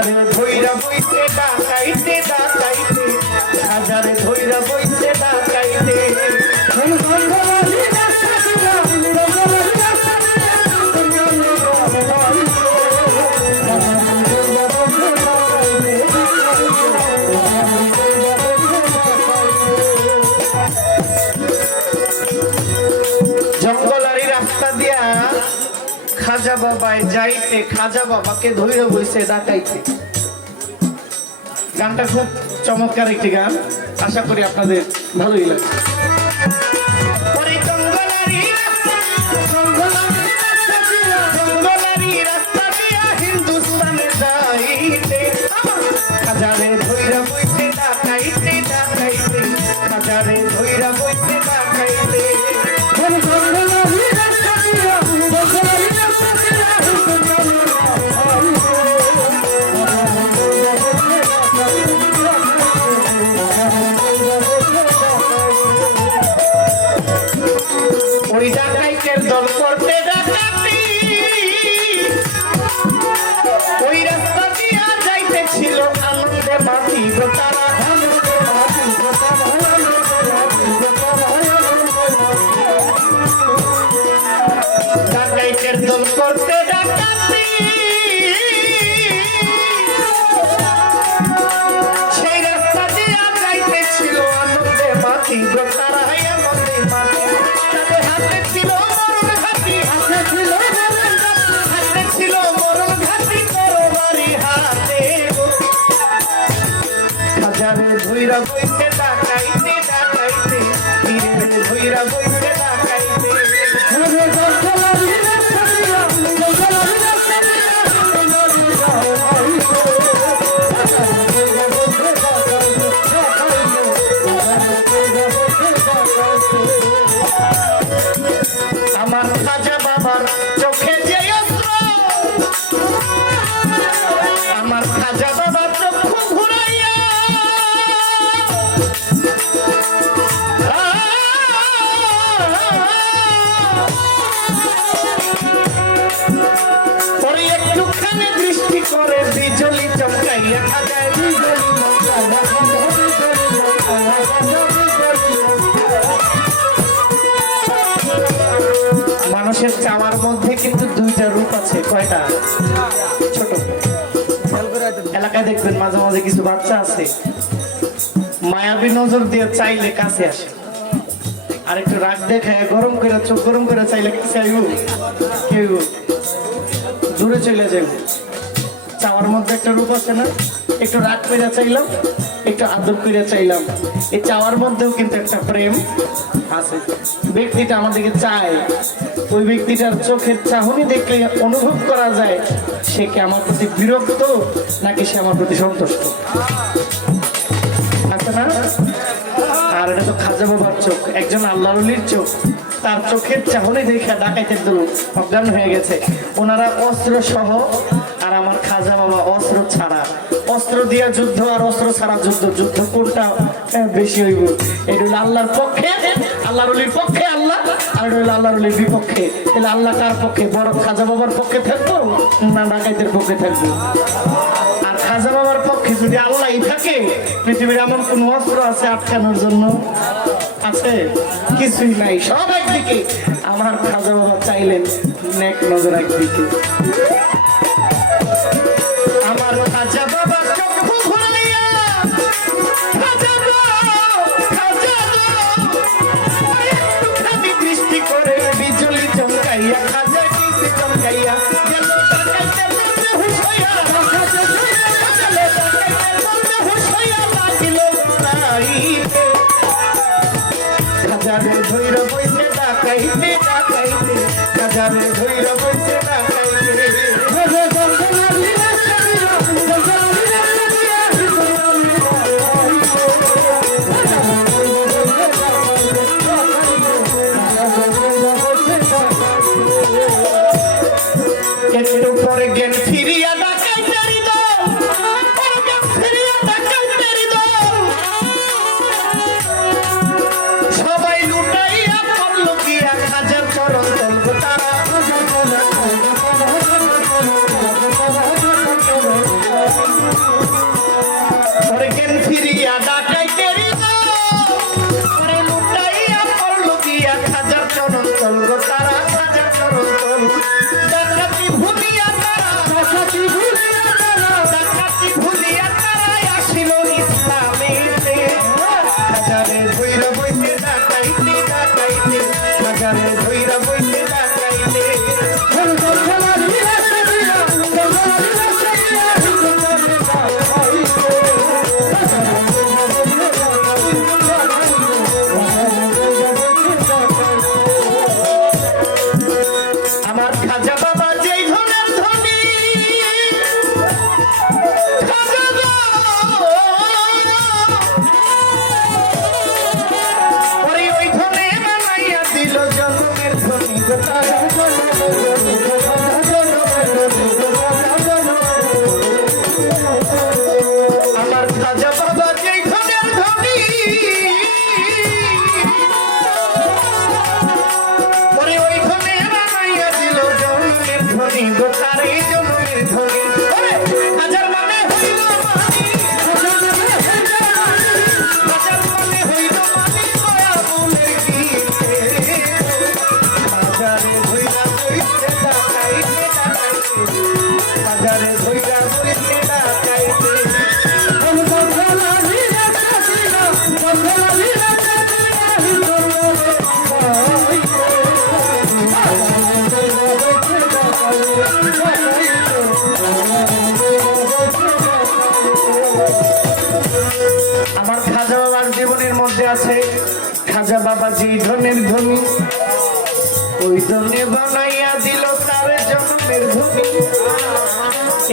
খাজারে ধইরা বইছে ডাকাইতে ডাকাইতে খাজারে ধইরা বইছে ডাকাইতে জঙ্গলারি রাস্তা দিয়া খাজা বাবায় যাইতে খাজা বাবাকে ধইরা বইছে ডাকাইতে। গানটা খুব চমৎকার একটি গান, আশা করি আপনাদের ভালোই লাগে। হিন্দুস্তানে যাইতে খাজারে ধইরা বইছে ডাকাইতে ডাকাইতে খাজারে ধইরা বইছে ডাকাইতে ওই ডাকাইতের দল করতে ডাকাতি ওই রাস্তা দিয়া যাইতেছিল আনন্দে মাতি তারা ডাকাইতের দল করতে ডাকাতি সেই রাস্তা দিয়া যাইতেছিল আনন্দে মাতি তারা আনন্দে মাতি ধইরা বইছে ডাকাইতে ডাকাইতে ধইরা বইছে ডাকাইতে আমার খাজা বাবার চোখে যে অস্ত্র আমার খাজা বাবার চক্ষু ঘুরাইয়া পরে একটুখানি দৃষ্টি করে বিজলি চমকাইয়া খাজায় মানুষের চাওয়ার মধ্যে কিন্তু দুইটা রূপ আছে। কয়টা? ছোট এলাকায় দেখবেন মাঝে মাঝে কিছু বাচ্চা আছে মায়াবী নজর দিয়ে চাইলে কাছে আসে, আর একটু রাগ দেখায় গরম করে চোখ গরম করে চাইলে কেউ দূরে চলে যাবে। চাওয়ার মধ্যে একটা রূপ আছে না, একটু রাগ করে চাইলাম, একটু আদর করে চাইলাম, এই চাওয়ার মধ্যেও কিন্তু একটা প্রেম আছে। ব্যক্তিটা আমাদেরকে চায়, ওই ব্যক্তিটার চোখের চাহনি দেখলে অনুভব করা যায় সে কি আমার প্রতি বিরক্ত নাকি সে আমার প্রতি সন্তুষ্ট, আছে না? আর এটা তো খাজা বাবার চোখ, একজন আল্লাহর ওলির চোখ, তার চোখের চাহনি দেখে ডাকাইতের দল অজ্ঞান হয়ে গেছে। ওনারা অস্ত্র সহ, আর আমার খাজা বাবা অস্ত্র ছাড়া। অস্ত্র দিয়া যুদ্ধ আর অস্ত্র ছাড়া যুদ্ধ, যুদ্ধ কোনটা বেশি হইব? এটা হলো আল্লাহর পক্ষে, আল্লাহর ওলির পক্ষে আল্লাহ, আর এটা হলো আল্লাহর ওলির বিপক্ষে। তাহলে আল্লাহ কার পক্ষে? বড় খাজা বাবার পক্ষে থাকবো না ডাকাইতের পক্ষে থাকবো? আর খাজা বাবার পক্ষে যদি আল্লাহই থাকে, পৃথিবীর এমন কোন অস্ত্র আছে আটকানোর জন্য? আছে? কিছুই নাই, সব একদিকে। আমার খাজা বাবা চাইলেন নেক নজর একদিকে। আমার খাজা বাবা চক্ষু ঘুরাইয়া খাজা একটুখানি দৃষ্টি করে বিজলি চমকাইয়া খাজা নিচে চমকাইয়া গেল ডাকাইতের মধ্যে হুশ হইয়া লাগিল লড়াইতে খাজারে ধইরা বইছে ডাকাইতে ডাকাইতে খাজারে ধইরা বইছে ডাকাইতে দিয়া ডাকাইতেরি করে লুটাইয়া পড়লো দিয়া খাজার চরণ তল গো তারা খাজার চরণ তল ডাকাতি ভুলিয়া তারা ডাকাতি ভুলিয়া তারা আসিল ইসলামেতে খাজারে ধইরা বইতে ডাকাইতে ডাকাইতে খাজারে ধইরা বইতে ডাকাইতে আমার খাজা বাবা যেই ধনের ধনী খাজা পরে ওই ধনে বানাইয়া দিল জন্মের ধনী আমার খাজা বাবা যেই ধনের ধনী পরে ওই ধনে বানাইয়া দিল জন্মের ধনী গোটারে জন্মের ধনী হাজার মানে হইল মানি হাজার মানে হইল মানি কয়া বলে গীতে হাজারে ধইরা বইতে ডাকাইতে ডাকাইতে হাজারে ধইরা বইতে ডাকাইতে আমার খাজা বাবার জীবনের মধ্যে আছে খাজা বাবা যেই ধনের ধনী ওই ধনে বানাইয়া দিল তার জন্মের ধনী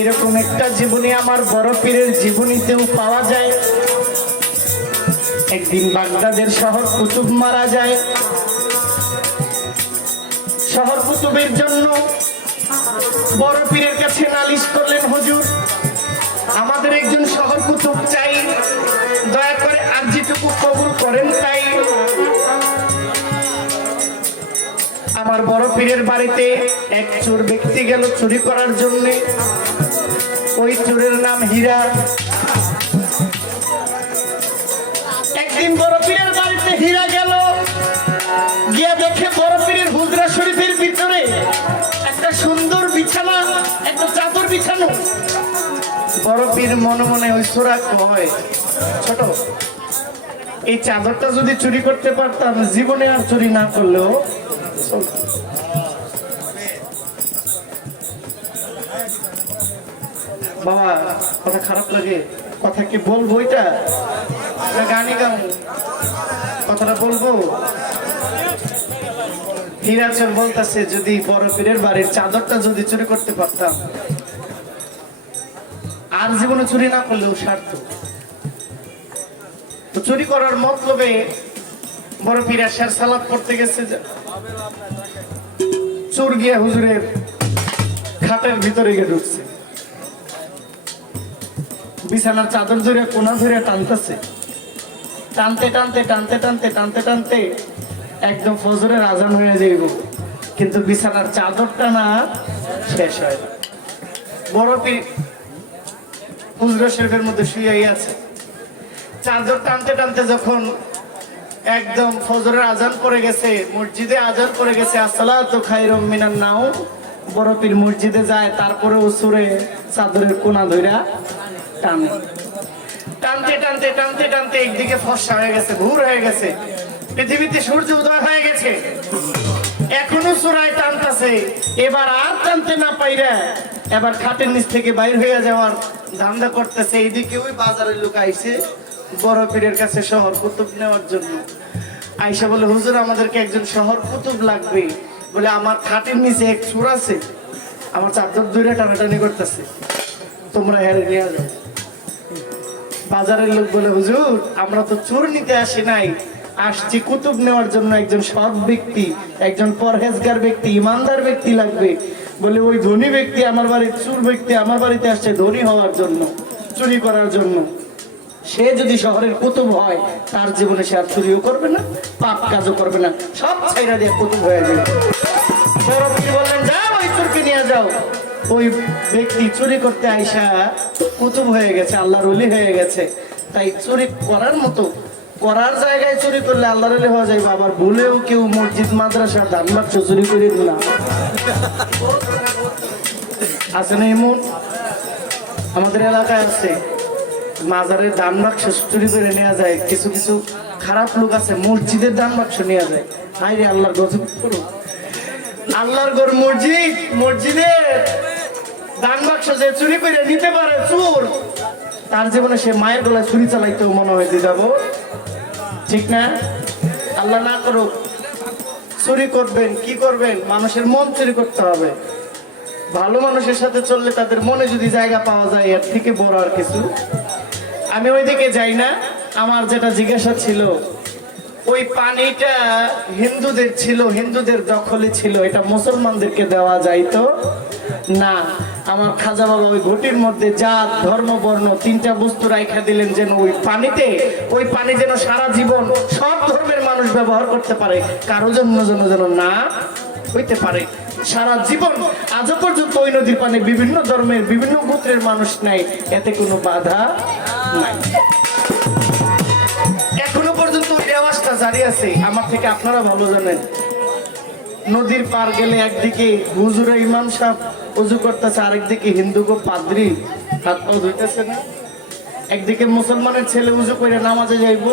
এরকম একটা জীবনী আমার বড় পীরের জীবনীতেও পাওয়া যায়। একদিন বাগদাদের শহর কুতুব মারা যায়। শহর কুতুবের জন্য বড় পীরের কাছে নালিশ করলেন, হুজুর আমাদের একজন শহর কুতুব চাই, দয়া করে আরজিটুকু কবুল করেন। তাই আমার বড় পীরের বাড়িতে এক চোর ব্যক্তি গেল চুরি করার জন্য। ওই চোরের নাম হীরা। একদিন বড় পীরের বাড়িতে হীরা গেল, গিয়া দেখে বড় পীরের হুজরা শরীফের ভিতরে একটা সুন্দর বিছানা, একটা চাদর বিছানো। বড় পীর মনে মনে ওই সোরা কয়, ছোট এই চাদরটা যদি চুরি করতে পারতাম জীবনে আর চুরি না করলেও। বাবা কথা খারাপ লাগে, কথা কি বলবো? এটা না গানই গাও, কথাটা বলবো। হীরাচল বলতেছে যদি বড় পীরের বাড়ির চাদরটা যদি চুরি করতে পারতাম আর জীবনে চুরি না করলেও সারত। তো চুরি করার মতলবে বড় পীর আশার সালাত পড়তে গেছে, চোর গিয়া হুজুরের খাটের ভিতরে গিয়ে ঢুকছে, বিছানার চাদর ধরে কোনা ধরে টানতেছে, টানতে টানতে টানতে টানতে টানতে টানতে একদম ফজরের আজান হয়ে যাইব, কিন্তু বিছানার চাদরটা না শেষ হয়। বড় পীর হুজরা শরীফের মধ্যে শুয়ে আছে, চাদর টানতে টানতে যখন একদম ফজরের আজান পড়ে গেছে, মসজিদে আজান পড়ে গেছে, আসসালাতু খায়রুম মিনান নাওম, বড় পীর মসজিদে যায়, তারপরে সুরে চাদরের কোনা ধইরা টানে, টানতে টানতে টানতে টানতে একদিকে ফর্সা হয়ে গেছে, ভোর হয়ে গেছে, পৃথিবীতে সূর্য উদয় হয়ে গেছে, এখনো চূড়ায় টানতেছে। এবার আর টানতে না পাইরা এবার খাটের নিচ থেকে বাইর হয়ে যাওয়ার ধান্দা করতেছে। এইদিকে ওই বাজারের লোক আইছে বড় পীরের কাছে শহর কুতুব নেওয়ার জন্য। আইসা বলে, হুজুর আমাদেরকে একজন শহর কুতুব লাগবে। বলে, আমার খাটের নিচে এক চোর আছে, আমার চাদর ধরে টানাটানি করতেছে, তোমরা হেরে নিয়ে যাও। বাজারের লোক বলে, হুজুর আমরা তো চোর নিতে আসি নাই, আসছি কুতুব নেওয়ার জন্য। একজন সৎ ব্যক্তি, একজন পরহেজগার ব্যক্তি, ইমানদার ব্যক্তি লাগবে। বলে, ওই ধনী ব্যক্তি আমার বাড়ির, চোর ব্যক্তি আমার বাড়িতে আসছে ধনী হওয়ার জন্য, চুরি করার জন্য। সে যদি শহরের কুতুব হয় তার জীবনে সে আর চুরিও করবে না, পাপ কাজও করবে না, সব ছাইরা দিয়ে কুতুব হয়ে যাবে। বড় পীর বললেন, যাও ওই চোরকে নিয়ে যাও। ওই ব্যক্তি চুরি করতে আইসা কুতুব হয়ে গেছে, আল্লাহর ওলি হয়ে গেছে। তাই চুরি করার মতো করার জায়গায় চুরি করলে আল্লাহর ওলি হওয়া যায়। আবার ভুলেও কেউ মসজিদ মাদ্রাসা দান বাক্স চুরি করে না, আছে না এমন? আমাদের এলাকায় আছে, মাজারের দান বাক্স চুরি করে নেওয়া যায়। কিছু কিছু খারাপ লোক আছে মসজিদের দান বাক্স নেওয়া যায়। হাই রে আল্লাহর গজব করো, আল্লাহর ঘর মসজিদ, মসজিদের দান বাক্স যে চুরি করে নিতে পারে চোর, তার জীবনে সে মায়ের গলায় ছুরি চালাইতেও মনে হয় যে যাবো, ঠিক না? আল্লাহ না করুক। চুরি করবেন কি করবেন, মানুষের মন চুরি করতে হবে। ভালো মানুষের সাথে চললে তাদের মনে যদি জায়গা পাওয়া যায়, এর থেকে বড় আর কিছু। আমি ওইদিকে যাই না। আমার যেটা জিজ্ঞাসা ছিল, ওই পানিটা হিন্দুদের ছিল, হিন্দুদের দখলে ছিল, এটা মুসলমানদেরকে দেওয়া যাইতো না। আমার খাজা বাবা ওই ঘটির মধ্যে জাত ধর্ম বর্ণ তিনটা বস্তু রাইখা দিলেন, যেন ওই পানিতে, ওই পানি যেন সারা জীবন সব ধর্মের মানুষ ব্যবহার করতে পারে, কারো জন্য যেন না হইতে পারে। সারা জীবন আজও পর্যন্ত ওই নদীর পানি বিভিন্ন ধর্মের বিভিন্ন গোত্রের মানুষ নেয়, এতে কোনো বাধা নাই। এখনো পর্যন্ত ওই রেওয়াজটা জারি আছে। আমার থেকে আপনারা ভালো জানেন, নদীর পার গেলে একদিকে হুজুরে ইমাম সাহেব উজু করতেছে, আরেকদিকে হিন্দু গো পাদ্রী হাত পা ধুইতেছে না। একদিকে মুসলমানের ছেলে উজু করে নামাজে যাইবো,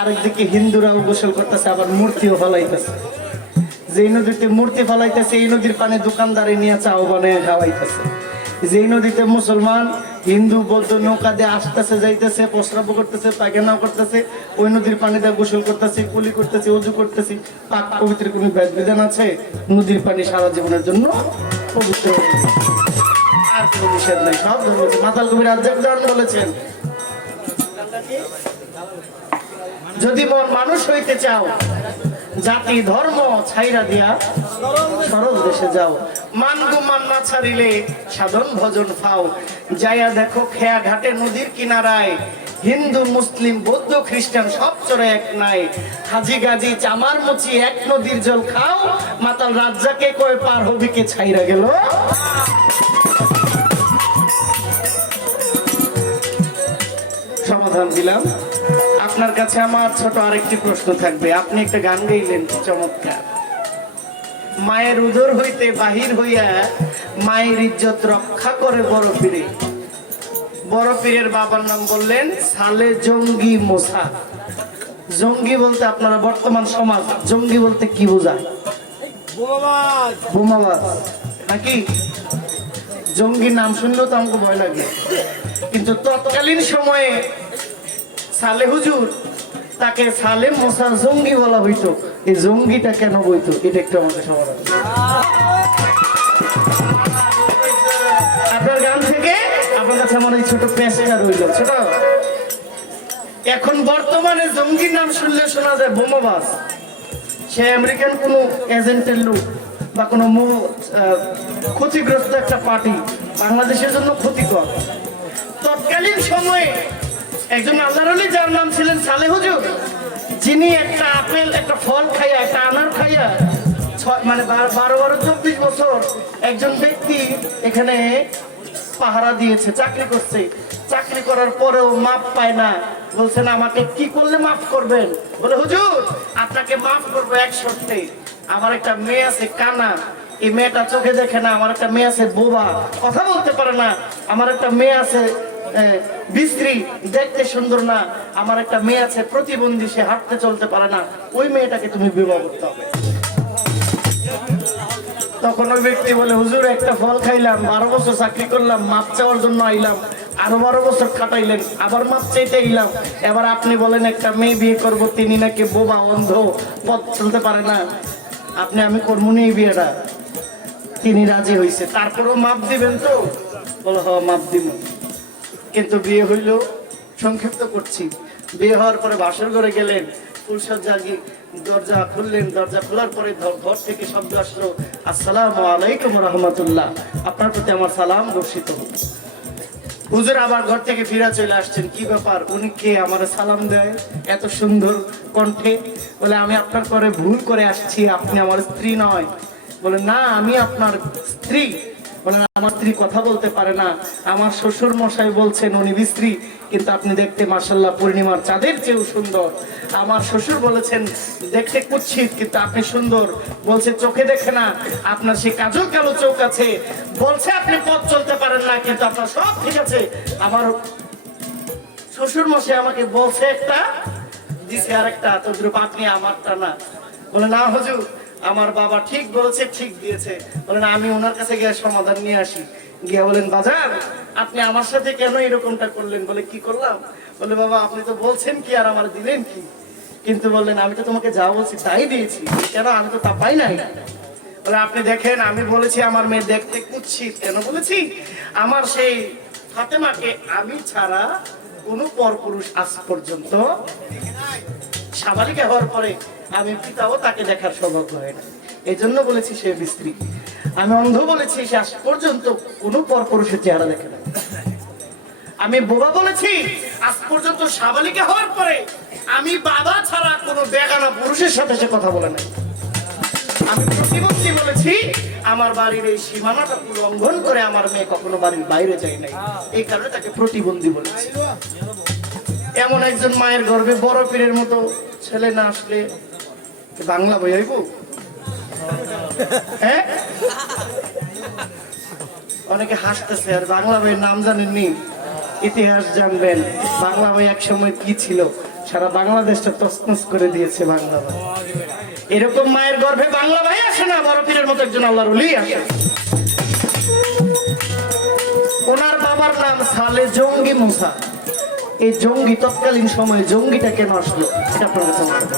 আরেকদিকে হিন্দুরাও গোসল করতেছে, আবার মূর্তিও ফলাইতেছে। যেই নদীতে মূর্তি ফলাইতেছে এই নদীর পানি দোকানদারে নিয়ে চাও বানিয়ে খাওয়াইতেছে। যেই নদীতে মুসলমান হিন্দু বৌদ্ধ নৌকা দিয়ে আসতেছে যাইতেছে, প্রস্রাব করতেছে, পায়খানাও করতেছে, ওই নদীর পানিতে গোসল করতেছে, কুলি করতেছে, উজু করতেছে। পাক পবিত্রের কোনো বিধান আছে? নদীর পানি সারা জীবনের জন্য পবিত্র, আর কোনো নিষেধ নাই। সব ধর্ম মাতাল কবির আজ্জাব বলেছেন, যদি মন মানুষ হইতে চাও, জাতি ধর্ম ছাইরা দিয়া সরল দেশে যাও। মান গুমান না ছাড়িলে সাধন ভজন পাও। যাইয়া দেখো খেয়া ঘাটে নদীর কিনারায়, হিন্দু মুসলিম বৌদ্ধ খ্রিস্টান সব চরে এক নাই। হাজি গাজি চামার মুচি এক নদীর জল খাও। মাতাল রাজ্জাকে কয় পার হবিকে ছাইরা গেল। সমাধান দিলাম। আপনার কাছে আমার ছোট আরেকটি প্রশ্ন থাকবে। আপনি একটা গান গাইলেন চমৎকার, মায়ের উদর হইতে বাহির হইয়া মায়ের ইজ্জত রক্ষা করে বড় পীরে। বড় পীরের বাবার নাম বললেন সালে জঙ্গি মোসা। জঙ্গি বলতে আপনারা বর্তমান সমাজ, জঙ্গি বলতে কি বোঝায়? বোমাবাজ নাকি? জঙ্গি নাম শুনলেও তো আমাকে ভয় লাগে, কিন্তু তৎকালীন সময়ে সালে হুজুর, তাকে সালে মোসা জঙ্গি বলা হইতো। এই জঙ্গিটা কেন বইতো, এটা একটু আমাদের সমাধান। আপনার গান থেকে আপনার কাছে আমার এই ছোট পেশা রইল ছোট। এখন বর্তমানে জঙ্গির নাম শুনলে শোনা যায় বোমাবাজ। সে আমেরিকান কোনো এজেন্টের লোক বা কোনো ক্ষতিগ্রস্ত একটা পার্টি, বাংলাদেশের জন্য ক্ষতিকর। তৎকালীন সময়ে একজন আল্লাহর ওলি যার নাম ছিলেন সালে হুজুর, যিনি একটা আপেল একটা ফল খাইয়া একটা আনার খাইয়া মানে 12-24 বছর একজন ব্যক্তি এখানে পাহারা দিয়েছে, চাকরি করছে। চাকরি করার পরেও মাপ পায় না। বলছেন আমাকে কি করলে মাফ করবেন? বলে হুজুর আপনাকে মাফ করবো এক শর্তে। আমার একটা মেয়ে আছে কানা, এই মেয়েটা চোখে দেখে না। আমার একটা মেয়ে আছে বোবা, কথা বলতে পারে না। আমার একটা মেয়ে আছে বিশ্রী, দেখতে সুন্দর না। আমার একটা মেয়ে আছে প্রতিবন্ধী, সে হাঁটতে চলতে পারে না। ওই মেয়েটাকে তুমি বিবাহ করতে হবে। তখন ওই ব্যক্তি বলে হুজুর একটা ফল খাইলাম, 12 বছর চাকরি করলাম, মাপ চাওয়ার জন্য আইলাম, আরো 12 বছর খাটাইলেন, আবার মাপ চাইতে আইলাম। এবার আপনি বলেন একটা মেয়ে বিয়ে করবো, তিনি নাকি বোবা অন্ধ, পথ চলতে পারে না, আমি করবো নি এই বিয়েটা। তিনি রাজি হয়েছে। তারপরেও মাপ দিবেন তো? বলো হ মাপ দিব। কিন্তু বিয়ে হইল, সংক্ষিপ্ত করছি, বিয়ে হওয়ার পরে বাসর ঘরে গেলেন, ফুলসজ্জা দরজা খুললেন। দরজা খোলার পরে ঘর থেকে শব্দ আসলো আসসালামু আলাইকুম রহমতুল্লাহ, আপনার প্রতি আমার সালাম বর্ষিত হোক। হুজুর আবার ঘর থেকে ফিরে চলে আসছেন। কি ব্যাপার, উনি কে আমার সালাম দেয় এত সুন্দর কণ্ঠে? বলে আমি আপনার করে ভুল করে আসছি, আপনি আমার স্ত্রী নয়। বলে না আমি আপনার স্ত্রী। বলেন আমার স্ত্রী কথা বলতে পারে না, আমার শ্বশুর মশাই বলছেন উনি বিশ্রী, কিন্তু আপনি দেখতে মাশাআল্লাহ পূর্ণিমার চাঁদের চেয়েও সুন্দর। আমার শ্বশুর বলেছেন দেখতে কুৎসিত, কিন্তু আপনি সুন্দর। বলছে চোখে দেখে না, আপনার সেই কাজল কালো চোখ আছে। বলছে আপনি পথ চলতে পারেন না, কিন্তু আপনার সব ঠিক আছে। আমার শ্বশুর মশাই আমাকে বলছে একটা, দিছে আর একটা, তদ্রুপ আপনি আমারটা না। বলে না হুজুর, আমার বাবা ঠিক বলেছে, ঠিক দিয়েছে। বলেন আমি ওনার কাছে গিয়ে সমাধান নিয়ে আসি। গিয়ে বলেন বাজার আপনি আমার সাথে কেন এরকমটা করলেন? বলে কি করলাম? বলে বাবা আপনি তো বলছেন কি আর আমার দিলেন কি? কিন্তু বললেন আমি তো তোমাকে যা বলছি তাই দিয়েছি, কেন আমি তো তা পাই নাই। বলে আপনি দেখেন আমি বলেছি আমার মেয়ে দেখতে কুৎসিত, কেন বলেছি? আমার সেই ফাতেমাকে আমি ছাড়া কোনো পরপুরুষ আজ পর্যন্ত, সাবালিকা হওয়ার পরে আমি পিতাও তাকে দেখার সৌভাগ্য হয় না, এই জন্য বলেছি সে স্ত্রী। আমি অন্ধ বলেছি সে আজ পর্যন্ত কোনো পরপুরুষের চেহারা দেখে না। আমি বোবা বলেছি আজ পর্যন্ত সাবালিকা হওয়ার পরে আমি বাবা ছাড়া কোনো বেগানা পুরুষের সাথে সে কথা বলে নাই। আমি প্রতিবন্ধী বলেছি আমার বাড়ির এই সীমানাটা লঙ্ঘন করে আমার মেয়ে কখনো বাড়ির বাইরে যায় নাই, এই কারণে তাকে প্রতিবন্ধী বলেছি। এমন একজন মায়ের গর্ভে বড় পীরের মতো ছেলে না আসলে বাংলা বই হইব? হ্যাঁ, অনেকে হাসতেছে। আর বাংলা বইয়ের নাম জানেননি, ইতিহাস জানবেন। বাংলা বই এক সময় কি ছিল, সারা বাংলাদেশটা তছনছ করে দিয়েছে বাংলা বই। এরকম মায়ের গর্ভে বাংলা ভাই আসে না, বড় পীরের মতো একজন আল্লাহর ওলি আসে। ওনার বাবার নাম সালে জঙ্গি মুসা। এই জঙ্গি তৎকালীন সময়ে জঙ্গিটা কেন আসলো এটা আপনার কাছে মনে হবে।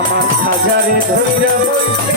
আমার হাজারে ধৈরা বইছে